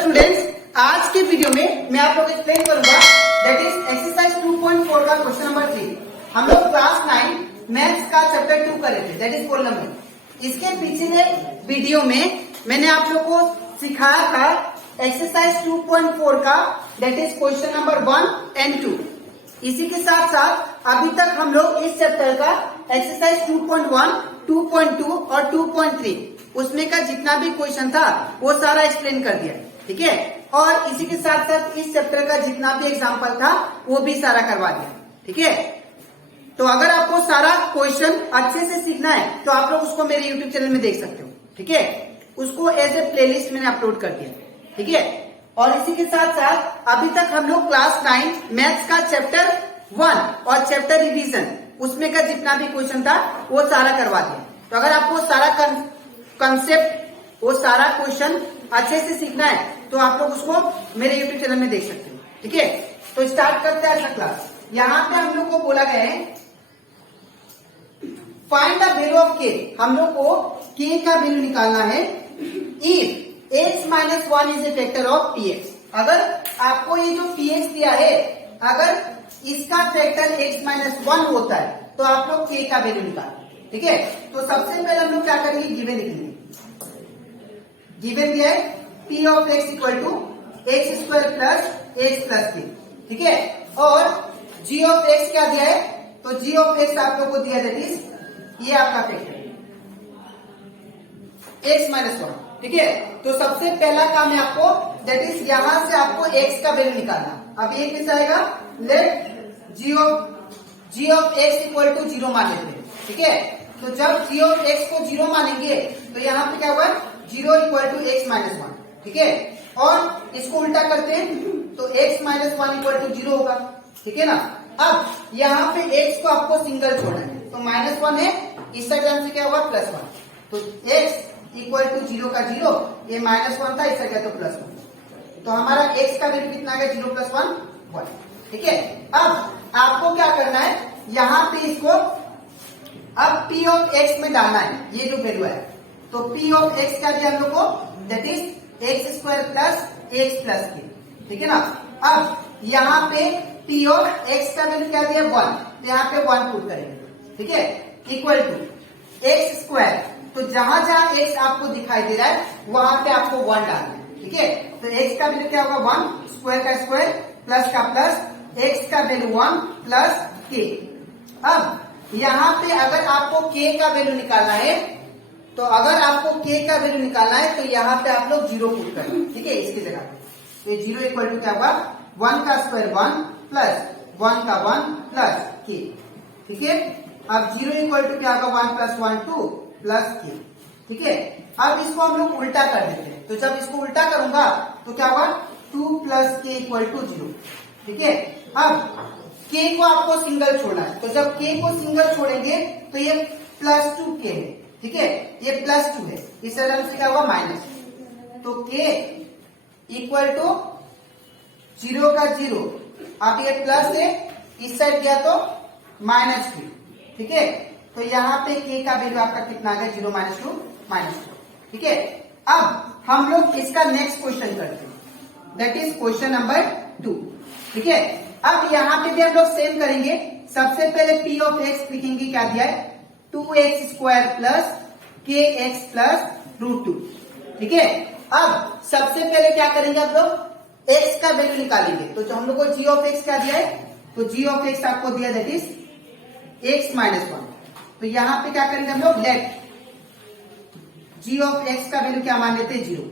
Students, आज के video में मैं आप लोग एक्सप्लेन करूंगा दैट इज एक्सरसाइज 2.4 का क्वेश्चन नंबर 3। हम लोग क्लास 9 मैथ्स का चैप्टर 2 कर रहे थे, दैट इज कोड नंबर। इसके पिछले वीडियो में मैंने आप लोग को सिखाया था एक्सरसाइज 2.4 का that is question number 1 and 2। इसी के साथ साथ अभी तक हम लोग इस चैप्टर का एक्सरसाइज 2.1, 2.2 और 2.3 उसमें का जितना भी क्वेश्चन था वो सारा एक्सप्लेन कर दिया, ठीक है। और इसी के साथ साथ इस चैप्टर का जितना भी एग्जाम्पल था वो भी सारा करवा दिया, ठीक है। तो अगर आपको सारा क्वेश्चन अच्छे से सीखना है तो आप लोग उसको मेरे यूट्यूब चैनल में देख सकते हो, ठीक है। उसको एज ए प्लेलिस्ट मैंने अपलोड कर दिया, ठीक है। और इसी के साथ साथ अभी तक हम लोग क्लास 9 मैथ्स का चैप्टर 1 और चैप्टर रिवीजन उसमें का जितना भी क्वेश्चन था वो सारा करवा दिया। तो अगर आपको सारा कंसेप्ट वो सारा क्वेश्चन अच्छे से सीखना है तो आप लोग उसको मेरे यूट्यूब चैनल में देख सकते हो, ठीक है। तो स्टार्ट करते हैं आज का क्लास। यहाँ पे हम लोग को बोला गया है फाइंड द वैल्यू ऑफ के। हम लोग को के का वैल्यू निकालना है if x minus 1 is a factor of px। अगर आपको ये जो px दिया है अगर इसका फैक्टर x माइनस 1 होता है तो आप लोग k का वैल्यू निकालें, ठीक है। तो सबसे पहले हम लोग क्या करेंगे, गिवन लिखेंगे। गिवन दिया है p of x equal to x square plus x plus k, ठीक है। और g ऑफ x क्या दिया है, तो g ऑफ x आप लोग को दिया दैट इज ये आपका फैक्टर x माइनस 1, ठीक है। तो सबसे पहला काम है आपको दैट इज यहां से आपको x का वैल्यू निकालना। अब ये कैसे आएगा, let g of x equal to 0 मान लेते हैं, ठीक है। तो जब g ऑफ x को 0 मानेंगे तो यहाँ पे क्या हुआ, 0 इक्वल टू एक्स माइनस 1, ठीक है। और इसको उल्टा करते हैं तो x माइनस 1 इक्वल टू 0 होगा, ठीक है ना। अब यहाँ पे x को आपको सिंगल छोड़ना है तो माइनस 1 है, इस साइड से क्या हुआ प्लस 1। तो x इक्वल टू 0 का 0, ये माइनस 1 था, इस साइड तो प्लस 1। तो हमारा x का वैल्यू कितना आ गया, 0 प्लस 1 1, ठीक है। अब आपको क्या करना है, यहाँ पे इसको अब p ऑफ x में डालना है, ये जो वैल्यू है। तो p ऑफ x क्या दिया हम लोग को, that is x square plus x plus k, ठीक है ना। अब यहाँ पे p ऑफ x का वैल्यू क्या दिया 1, तो यहाँ पे 1 पुट करेंगे, ठीक है। इक्वल टू एक्स स्क्वायर, तो जहां जहां x आपको दिखाई दे रहा है वहां पे आपको 1 डालना है, ठीक है। तो x का वैल्यू क्या होगा 1, स्क्वायर का स्क्वायर प्लस का प्लस, x का वैल्यू 1 प्लस k। अब यहाँ पे अगर आपको k का वैल्यू निकालना है तो अगर आपको k का वैल्यू निकालना है तो यहाँ पे आप लोग 0 पुट करें, ठीक है, इसकी जगह। तो 0 इक्वल टू क्या होगा, 1 का स्क्वायर 1 प्लस 1 का 1 प्लस k, ठीक है। अब 0 इक्वल टू क्या होगा, 1 प्लस 1 2 प्लस k, ठीक है। अब इसको हम लोग उल्टा कर देते हैं। तो जब इसको उल्टा करूंगा तो क्या होगा, 2 प्लस k इक्वल टू 0, ठीक है। अब k को आपको सिंगल छोड़ना है, तो जब k को सिंगल छोड़ेंगे तो ये प्लस 2k है, ठीक है, ये प्लस 2 है, इस तरह से क्या होगा माइनस। तो k इक्वल टू 0 का 0, अब ये प्लस है, इस साइड गया तो माइनस 2, ठीक है। तो यहाँ पे k का वैल्यू आपका कितना आ गया, 0 माइनस 2 माइनस 2, ठीक है। अब हम लोग इसका नेक्स्ट क्वेश्चन करते हैं, दैट इज क्वेश्चन नंबर 2, ठीक है। अब यहाँ पे भी हम लोग सेम करेंगे। सबसे पहले p ऑफ x लिखेंगे, क्या दिया है 2x square plus kx plus √2, ठीक है। अब सबसे पहले क्या करेंगे आप लोग, x का वैल्यू निकालेंगे। तो जो हम लोग को g ऑफ x क्या दिया है, तो g ऑफ x आपको दिया दैट इज x माइनस 1। तो यहाँ पे क्या करेंगे हम लोग, लेट g ऑफ x का वैल्यू क्या मान लेते हैं 0,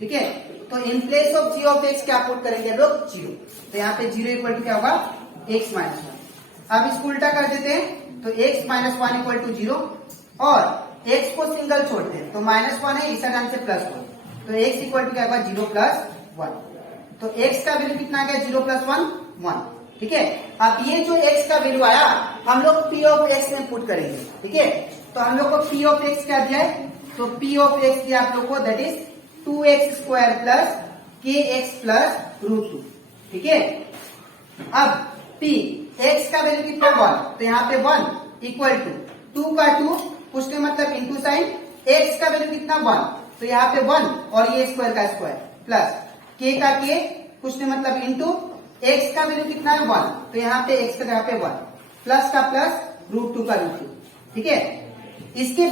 ठीक है। तो in place of g of x क्या पुट करेंगे हम लोग 0। तो यहाँ पे 0 इक्वल टू क्या होगा, x माइनस 1। अब इसको उल्टा कर देते हैं तो x माइनस 1 इक्वल टू 0 और x को सिंगल छोड़ते हैं तो माइनस 1 है, इस टाइम से प्लस 1। तो x इक्वल टू क्या होगा 0 प्लस 1। तो x का वैल्यू कितना आ गया, 0 प्लस 1 1, ठीक है। अब ये जो x का वैल्यू आया हम लोग p ऑफ x में पुट करेंगे, ठीक है। तो हम लोग को p ऑफ x क्या दिया है, तो p ऑफ x दिया आप लोग को that is 2x square plus kx plus √2, ठीक है। अब p x का वैल्यू कितना 1, तो यहाँ पे 1 इक्वल टू 2 का 2 पुष्ट मतलब इंटू साइन, x का वैल्यू कितना 1, तो यहाँ पे 1 और ये स्क्वायर का स्क्वायर प्लस के का के कुछ नहीं मतलब इंटू एक्स का वैल्यू कितना है 1, तो यहाँ पे एक्स का यहाँ पे 1 प्लस का प्लस √2 का √2, ठीक है। इसके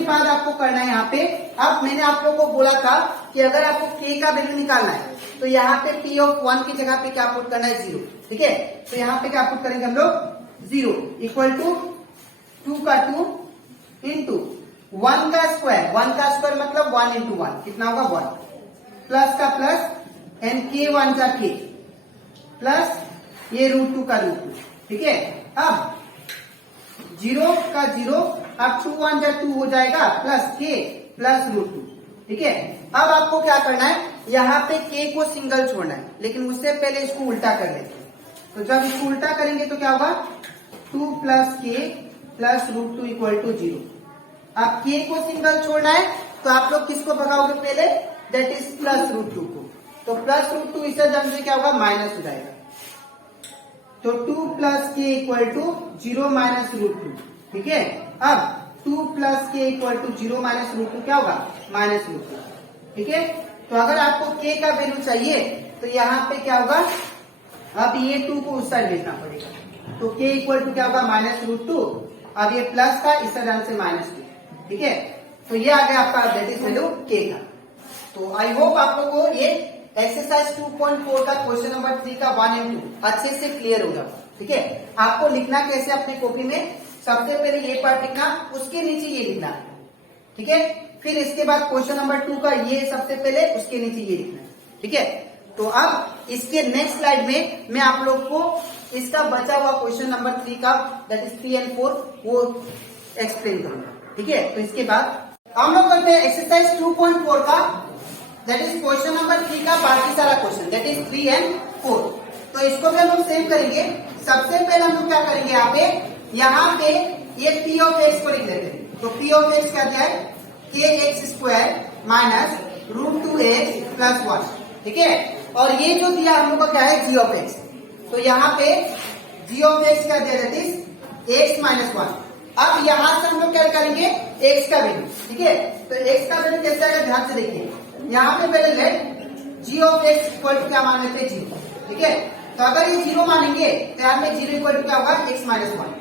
बाद आपको करना है यहाँ पे, अब मैंने आप लोगों को बोला था कि अगर आपको के का वैल्यू निकालना है तो यहाँ पे p ऑफ 1 की जगह पे क्या पुट करना है 0, ठीक है। तो यहाँ पे क्या पुट करेंगे हम लोग 0 इक्वल टू 2 का 2 इंटू 1 का स्क्वायर मतलब 1 इंटू 1 कितना होगा 1 प्लस का प्लस एंड के 1 का के प्लस ये √2 का √2, ठीक है। अब 0 का 0 अब 2 1 जा 2 हो जाएगा प्लस के प्लस √2, ठीक है। अब आपको क्या करना है, यहाँ पे के को सिंगल छोड़ना है, लेकिन उससे पहले इसको उल्टा कर लेते हैं। तो जब इसको उल्टा करेंगे तो क्या होगा 2 प्लस के प्लस √2 इक्वल टू 0। अब के को सिंगल छोड़ना है तो आप लोग किसको भगाओगे पहले, दैट इज प्लस √2 को, तो प्लस √2 इसे जम से क्या होगा माइनस हो जाएगा, तो 2 प्लस के इक्वल टू 0 माइनस √2, ठीक है। अब 2 प्लस के इक्वल टू 0 माइनस √2 क्या होगा माइनस √2, ठीक है। तो अगर आपको के का वैल्यू चाहिए तो यहाँ पे क्या होगा, अब ये 2 को उस साइड भेजना पड़ेगा, तो के इक्वल टू क्या होगा माइनस √2, अब ये प्लस का इस साइड से -2, ठीक है। तो ये आ गया आपका दैट इज वैल्यू के का। तो आई होप आप लोगों को ये एक्सरसाइज 2.4 का क्वेश्चन नंबर 3 का 1 and 2 अच्छे से क्लियर होगा, ठीक है। आपको लिखना कैसे अपनी कॉपी में, सबसे पहले ये पार्ट लिखना, उसके नीचे ये लिखना, ठीक है। फिर इसके बाद क्वेश्चन नंबर 2 का ये सबसे पहले, उसके नीचे ये लिखना, ठीक है। तो अब इसके नेक्स्ट स्लाइड में मैं आप लोग को इसका बचा हुआ क्वेश्चन नंबर 3 का दैट इज 3 and 4 वो एक्सप्लेन करूंगा, ठीक है। तो इसके बाद हम लोग करते हैं एक्सरसाइज 2.4 का दैट इज क्वेश्चन नंबर 3 का बाकी सारा क्वेश्चन दैट इज 3 and 4। तो इसको भी हम लोग सेव करेंगे। सबसे पहले हम लोग क्या करेंगे, यहाँ पे ये p ऑफ x को लिख देते हैं। तो p ऑफ x क्या दिया है kx² माइनस √2x प्लस 1, ठीक है। और ये जो दिया हम लोग को क्या है g ऑफ x, तो यहाँ पे g ऑफ x क्या दिया दैट इज x माइनस 1। अब यहाँ से हम लोग क्या करेंगे x का वैल्यू, ठीक है। तो x का वैल्यू कैसे आएगा ध्यान से देखिए, यहाँ पे पहले let g of x equal to क्या मान लेते हैं 0, ठीक है। तो अगर ये 0 मानेंगे तो यहाँ पे 0 इक्वल टू क्या होगा x माइनस 1,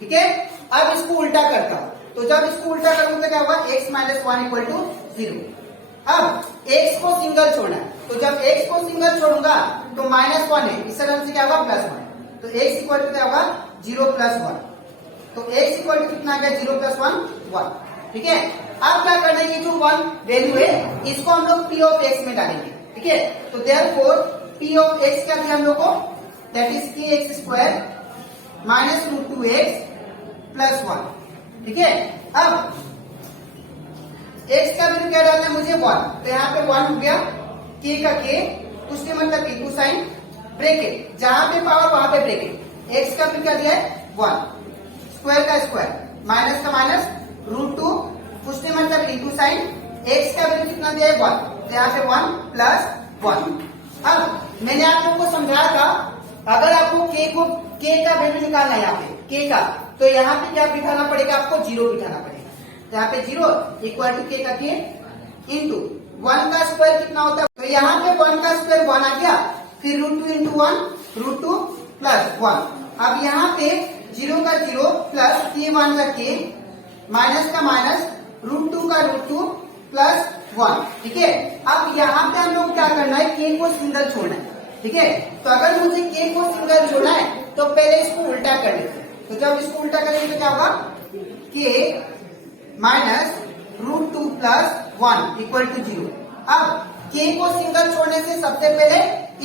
ठीक है। अब इसको उल्टा करता हूं, तो जब इसको उल्टा करूंगा तो क्या होगा x माइनस 1 इक्वल टू 0। अब x को सिंगल छोड़ना है, तो जब x को सिंगल छोड़ूंगा तो -1 है, इस तरह से क्या होगा +1, तो x इक्वल टू क्या होगा 0 प्लस 1, तो x इक्वल टू कितना आ गया 0 प्लस 1 1, ठीक है। अब क्या करना है, ये जो 1 वैल्यू है इसको हम लोग p ऑफ x में डालेंगे, ठीक है। तो देयरफॉर p ऑफ x क्या दिया हम लोग को that is kx² minus √2x plus 1, ठीक है। अब x का वैल्यू क्या डालना है मुझे 1, तो यहाँ पे 1 हो गया, k का k कुछ नहीं मतलब इक्वल साइन ब्रैकेट, जहां पे पावर वहां पे ब्रैकेट, x का वैल्यू क्या दिया है 1, स्क्वायर का स्क्वायर माइनस का माइनस √2 कुछ नहीं मतलब इक्वल साइन, x का वैल्यू कितना दिया है 1, तो यहाँ पे 1 प्लस 1। अब मैंने आप लोगों को समझाया था अगर आपको k का वैल्यू निकालना है यहाँ पे k का, तो यहाँ पे क्या बिठाना पड़ेगा आपको 0 बिठाना पड़ेगा, तो यहाँ पे 0 इक्वल टू k का k इंटू 1 का स्क्वायर कितना होता है, तो यहाँ पे 1 का स्क्वायर 1 आ गया, फिर √2 इंटू 1 √2 प्लस 1। अब यहाँ पे 0 का 0 प्लस k1 का k माइनस का माइनस √2 का √2 प्लस 1, ठीक है। अब यहाँ पे हम लोग क्या करना है, k को सिंगल छोड़ना है, ठीक है। तो अगर मुझे k को सिंगल छोड़ना है तो पहले इसको उल्टा कर लेते हैं, तो जब इसको उल्टा करेंगे तो क्या होगा k minus √2 plus 1 equal to 0। अब k को सिंगल छोड़ने से सबसे पहले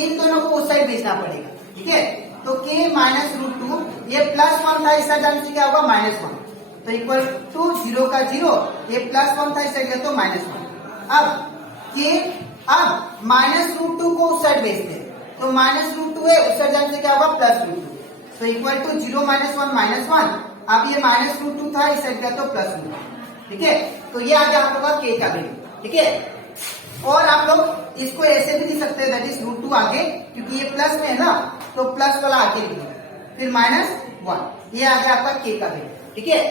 इन दोनों को उस साइड भेजना पड़ेगा, ठीक है। तो k माइनस √2 ये प्लस 1 था, इस साइड जाने से क्या होगा -1, तो इक्वल टू 0 का 0 ये प्लस 1 था, इस साइड गया तो -1। अब माइनस √2 को उस साइड भेजते हैं, तो -√2 है उस साइड जाने से क्या होगा +√2, तो इक्वल टू 0 -1 -1। अब ये -√2 था, इस साइड गया तो +√2, ठीक है। तो ये आ गया आप लोग का k का वैल्यू, ठीक है। और आप लोग इसको ऐसे भी लिख सकते हैं दैट इज √2 आगे, क्योंकि ये प्लस में है ना तो प्लस वाला आगे लिख लो, फिर -1, ये आ गया आपका k का वैल्यू, ठीक है।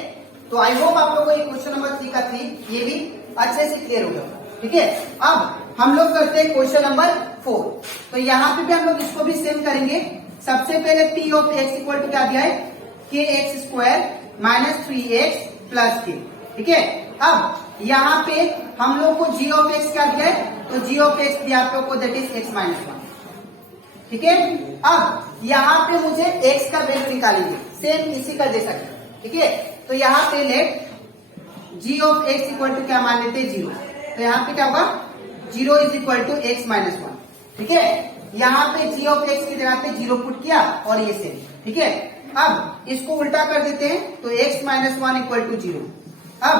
तो आई होप आप लोगों को क्वेश्चन नंबर 3 का 3 ये भी अच्छे से क्लियर होगा, ठीक है। अब हम लोग करते हैं क्वेश्चन नंबर 4। तो यहाँ पे भी हम लोग इसको भी सेम करेंगे। सबसे पहले P of X equal to क्या दिया है, के x square minus 3x plus k. ठीक है, अब यहाँ पे हम लोग को जी ऑफ एक्स क्या दिया है, तो जी ऑफ एक्स दिया आप लोग को दैट इज x माइनस 1। ठीक है, अब यहाँ पे मुझे x का वैल्यू निकालेंगे सेम इसी का जैसा। ठीक है, तो यहाँ पे let G of X equal to क्या मान लेते हैं 0। तो यहाँ पे क्या होगा 0 is equal to x minus 1। ठीक है, यहाँ पे जी ऑफ एक्स की जगह पे 0 पुट किया और ये सेम। ठीक है, अब इसको उल्टा कर देते हैं तो x माइनस 1 इक्वल टू 0। अब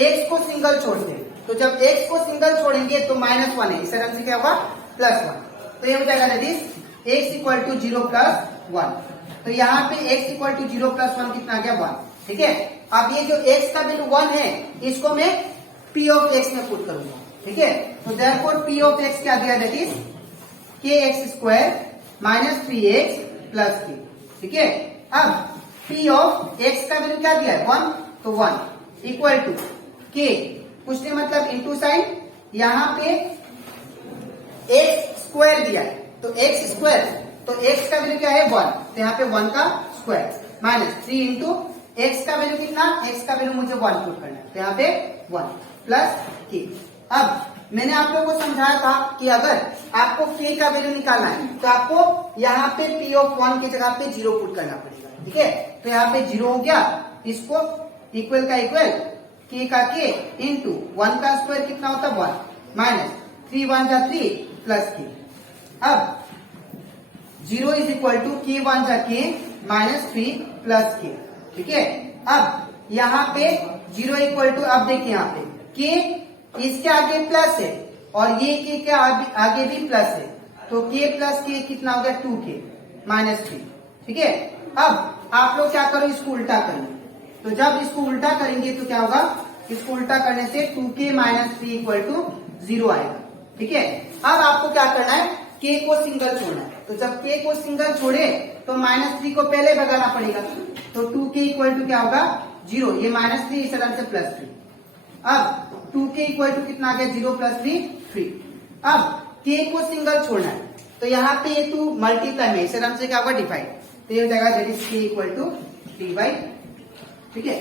x को सिंगल छोड़ते हैं, तो जब x को सिंगल छोड़ेंगे तो माइनस 1 है, इस तरह से क्या होगा प्लस 1। तो ये हो जाएगा that is x equal to 0 plus 1। तो यहाँ पे x इक्वल टू 0 प्लस 1 कितना आ गया 1। ठीक है, अब ये जो x का वैल्यू 1 है इसको मैं p ऑफ x में पुट करूंगा। ठीक है, तो देयरफॉर p ऑफ x क्या दिया दैट इज के x square minus 3x plus k. ठीक है, अब p ऑफ x का वैल्यू क्या दिया है 1, तो 1 इक्वल टू के कुछ नहीं मतलब इंटू साइन, यहाँ पे x स्क्वायर दिया है तो x स्क्वायर, तो x का वैल्यू क्या है 1, तो यहाँ पे 1 का स्क्वायर माइनस 3 इंटू x का वैल्यू कितना, x का वैल्यू मुझे 1 पुट करना है, तो यहाँ पे 1 प्लस के। अब मैंने आप लोगों को समझाया था कि अगर आपको k का वैल्यू निकालना है तो आपको यहाँ पे p ऑफ 1 की जगह पे 0 पुट करना पड़ेगा। ठीक है, तो यहाँ पे 0 हो गया, इसको इक्वल का इक्वल k का k इंटू 1 का स्क्वायर कितना होता है 1 माइनस 3 1 जा 3 प्लस k। अब 0 इज इक्वल टू k 1 जा k माइनस 3 प्लस k। ठीक है, अब यहाँ पे 0 इक्वल टू, अब देखिए यहाँ पे k इसके आगे प्लस है और ये k के आगे भी प्लस है, तो k प्लस k कितना हो गया 2k माइनस 3। ठीक है, अब आप लोग क्या करो इसको उल्टा करेंगे, तो जब इसको उल्टा करेंगे तो क्या होगा, इसको उल्टा करने से 2k माइनस 3 इक्वल टू 0 आएगा। ठीक है, अब आपको क्या करना है k को सिंगल छोड़ना है, तो जब k को सिंगल छोड़े तो माइनस 3 को पहले भगाना पड़ेगा, तो 2k इक्वल टू क्या होगा 0, ये माइनस 3 इस तरह से प्लस 3। अब 2k इक्वल टू कितना आ गया 0 प्लस 3 3। अब k को सिंगल छोड़ना है तो यहाँ पे ये 2 मल्टीप्लाई में इस तरह से क्या होगा डिवाइड, तो ये हो जाएगा that is k equal to 3/। ठीक है,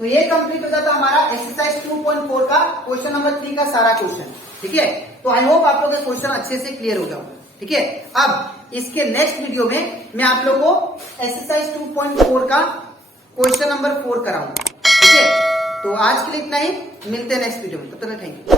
तो ये कंप्लीट हो जाता हमारा एक्सरसाइज 2.4 का क्वेश्चन नंबर 3 का सारा क्वेश्चन। ठीक है, तो आई होप आप लोग के क्वेश्चन अच्छे से क्लियर हो जाओ। ठीक है, अब इसके नेक्स्ट वीडियो में मैं आप लोगों को एक्सरसाइज 2.4 का क्वेश्चन नंबर 4 कराऊंगा। ठीक है, तो आज के लिए इतना ही, मिलते हैं नेक्स्ट वीडियो में, तब तक थैंक यू।